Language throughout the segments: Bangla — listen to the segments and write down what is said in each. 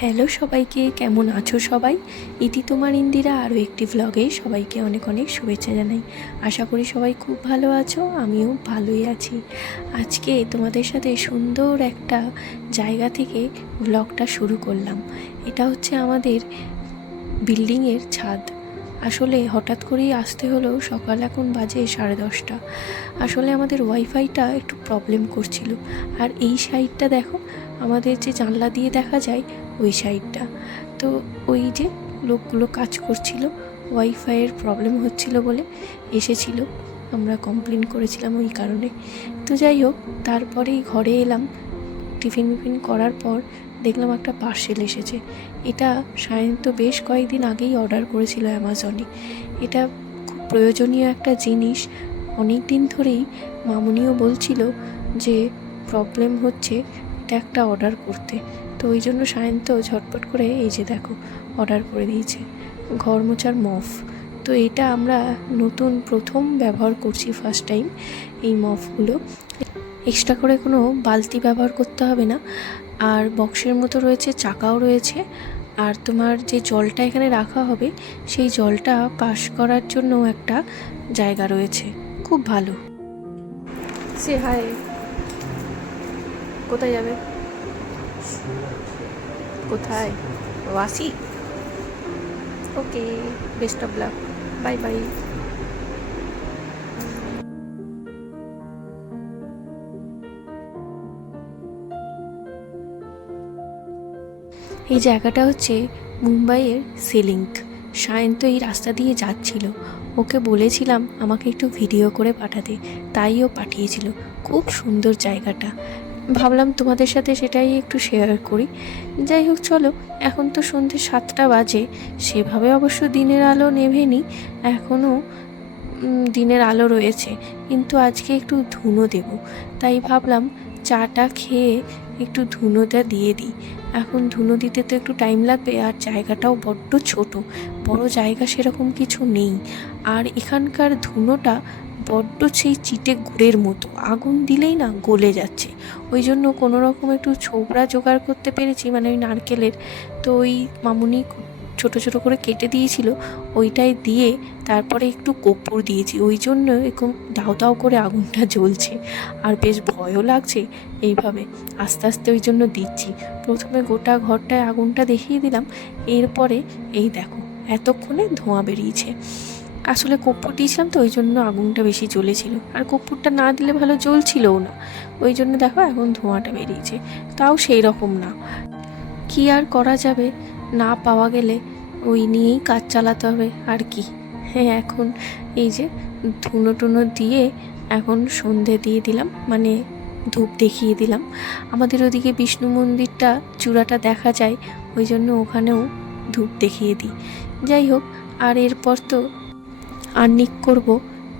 হ্যালো সবাইকে, কেমন আছো সবাই? ইতি তোমার ইন্দিরা আরও একটি ভ্লগে সবাইকে অনেক অনেক শুভেচ্ছা জানাই। আশা করি সবাই খুব ভালো আছো, আমিও ভালোই আছি। আজকে তোমাদের সাথে সুন্দর একটা জায়গা থেকে ভ্লগটা শুরু করলাম। এটা হচ্ছে আমাদের বিল্ডিংয়ের ছাদ। আসলে হঠাৎ করেই আসতে হলো সকাল এখন বাজে সাড়ে দশটা। আসলে আমাদের ওয়াইফাইটা একটু প্রবলেম করছিল। আর এই সাইডটা দেখো, আমাদের যে জানলা দিয়ে দেখা যায় ওই সাইডটা। তো ওই যে লোকগুলো কাজ করছিল ওয়াইফাইয়ের প্রবলেম হচ্ছিল বলে এসেছিল। আমরা কমপ্লেন করেছিলাম ওই কারণে। তো যাই হোক, তারপরেই ঘরে এলাম। টিফিন মিফিন করার পর দেখলাম একটা পার্সেল এসেছে। এটা সায়ন্ত বেশ কয়েকদিন আগেই অর্ডার করেছিল অ্যামাজনে এটা খুব প্রয়োজনীয় একটা জিনিস। অনেক দিন ধরেই মামুনিও বলছিল যে প্রবলেম হচ্ছে এটা একটা অর্ডার করতে। তো ওই জন্য সায়ন্ত ঝটপট করে এই যে দেখো অর্ডার করে দিয়েছে। ঘর মোছার মফ। তো এটা আমরা নতুন প্রথম ব্যবহার করছি ফার্স্ট টাইম এই মফগুলো। এক্সট্রা করে কোনো বালতি ব্যবহার করতে হবে না। আর বক্সের মতো রয়েছে, চাকাও রয়েছে। আর তোমার যে জলটা এখানে রাখা হবে, সেই জলটা পাস করার জন্য একটা জায়গা রয়েছে। খুব ভালো। সে হায়। কোথায় যাবে? কোথায়? Wasi? Okay best of luck bye bye এই জায়গাটা হচ্ছে মুম্বাইয়ের সিলিঙ্ক তো এই রাস্তা দিয়ে যাচ্ছিল। ওকে বলেছিলাম আমাকে একটু ভিডিও করে পাঠাতে। তাই ও পাঠিয়েছিল। খুব সুন্দর জায়গাটা। ভাবলাম তোমাদের সাথে সেটাই একটু শেয়ার করি। যাই হোক, চলো, এখন তো সন্ধে সাতটা বাজে। সেভাবে অবশ্য দিনের আলো নেভেনি এখনও দিনের আলো রয়েছে। কিন্তু আজকে একটু ধুনো দেব। তাই ভাবলাম চাটা খেয়ে একটু ধুনোটা দিয়ে দিই। এখন ধুনো দিতে তো একটু টাইম লাগবে, আর জায়গাটাও বড্ড ছোট। বড় জায়গা সেরকম কিছু নেই। আর এখানকার ধুনোটা বড্ড সেই চিটে গুড়ের মতো। আগুন দিলেই না গলে যাচ্ছে। ওই জন্য কোনো রকম একটু ছোবড়া জোগাড় করতে পেরেছি মানে ওই নারকেলের। তো ওই মামুনি ছোট ছোট করে কেটে দিয়েছিল, ওইটাই দিয়ে তারপরে একটু কর্পূর দিয়েছি। ওই জন্য এরকম দাও দাও করে আগুনটা জ্বলছে। আর বেশ ভয়ও লাগছে এইভাবে। আস্তে আস্তে ওই জন্য দিচ্ছি। প্রথমে গোটা ঘরটায় আগুনটা দেখিয়ে দিলাম। এরপরে এই দেখো, এতক্ষণে ধোঁয়া বেরিয়েছে। আসলে কর্পূর দিয়েছিলাম তো, ওই জন্য আগুনটা বেশি জ্বলেছিল। আর কর্পূরটা না দিলে ভালো জ্বলছিলও না। ওই জন্য দেখো এখন ধোঁয়াটা বেরিয়েছে। তাও সেই রকম না। কি আর করা যাবে? না পাওয়া গেলে ওই নিয়েই কাজ চালাতে হবে। আর কি? হ্যাঁ এখন এই যে ধুনো টুনো দিয়ে এখন সন্ধে দিয়ে দিলাম মানে ধূপ দেখিয়ে দিলাম। আমাদের ওদিকে বিষ্ণু মন্দিরটা, চূড়াটা দেখা যায়, ওই জন্য ওখানেও ধূপ দেখিয়ে দিই। যাই হোক, আর এরপর তো আর্নিক করব,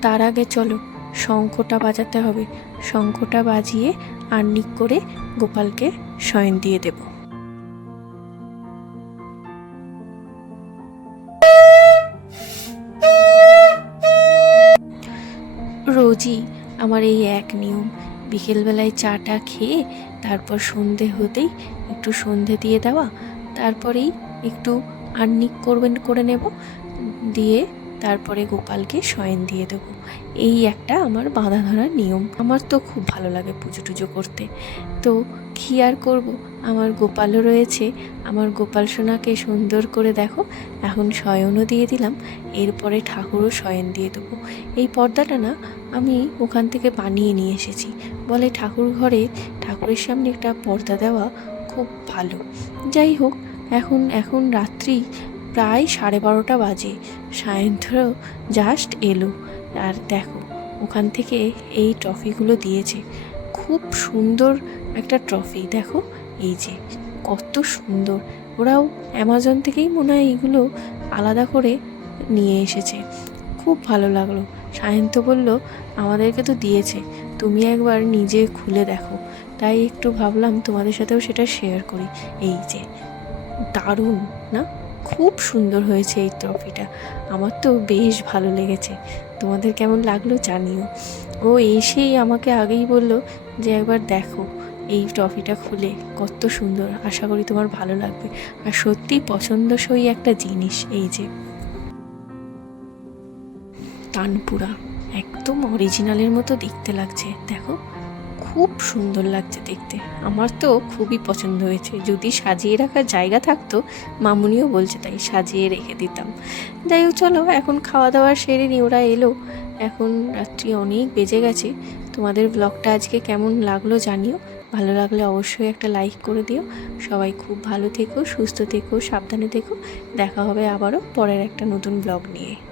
তার আগে চলো, শঙ্খটা বাজাতে হবে। শঙ্খটা বাজিয়ে আর্নিক করে গোপালকে শয়ন দিয়ে দেব। রোজই আমার এই এক নিয়ম, বিকেলবেলায় চাটা খেয়ে তারপর সন্ধে হতেই একটু সন্ধে দিয়ে দেওয়া, তারপরেই একটু আর্নিক করবেন করে নেব, দিয়ে তারপরে গোপালকে শয়ন দিয়ে দেবো। এই একটা আমার বাঁধা ধরার নিয়ম। আমার তো খুব ভালো লাগে পুজো টুজো করতে। তো কী আর করব? আমার গোপালও রয়েছে। আমার গোপাল সোনাকে সুন্দর করে দেখো, এখন শয়নও দিয়ে দিলাম। এরপরে ঠাকুরও শয়ন দিয়ে দেবো। এই পর্দাটা না, আমি ওখান থেকে বানিয়ে নিয়ে এসেছি। বলে ঠাকুর ঘরে, ঠাকুরের সামনে একটা পর্দা দেওয়া খুব ভালো। যাই হোক, এখন এখন রাত্রি। প্রায় সাড়ে বারোটা বাজে। সায়ন্ত্র জাস্ট এলো। আর দেখো, ওখান থেকে এই ট্রফিগুলো দিয়েছে। খুব সুন্দর একটা ট্রফি, দেখো। এই যে, কত সুন্দর। ওরাও অ্যামাজন থেকেই মনে হয় এইগুলো আলাদা করে নিয়ে এসেছে। খুব ভালো লাগল। সায়ন্ত বলল, আমাদেরকে তো দিয়েছে। তুমি একবার নিজে খুলে দেখো। তাই একটু ভাবলাম তোমাদের সাথেও সেটা শেয়ার করি। এই যে, দারুণ, না? খুব সুন্দর হয়েছে এই ট্রফিটা আমার তো বেশ ভালো লেগেছে। তোমাদের কেমন লাগল জানিও। ও এসেই আমাকে আগেই বলল যে একবার দেখো এই ট্রফিটা খুলে, কত সুন্দর। আশা করি তোমার ভালো লাগবে। আর সত্যিই পছন্দসই একটা জিনিস এই যে তানপুরা। একদম অরিজিনালের মতো দেখতে লাগছে। দেখো। খুব সুন্দর লাগছে দেখতে। আমার তো খুবই পছন্দ হয়েছে। যদি সাজিয়ে রাখার জায়গা থাকতো, মামুনিও বলছে তাই সাজিয়ে রেখে দিতাম। যাই হোক, চলো, এখন খাওয়া দাওয়া সেরে নি ওরা এলো। এখন রাত্রি অনেক বেজে গেছে। তোমাদের ব্লগটা আজকে কেমন লাগল জানিও। ভালো লাগলে অবশ্যই একটা লাইক করে দিও। সবাই খুব ভালো থেকো, সুস্থ থেকো, সাবধানে থেকো। দেখা হবে আবারও পরের একটা নতুন ব্লগ নিয়ে।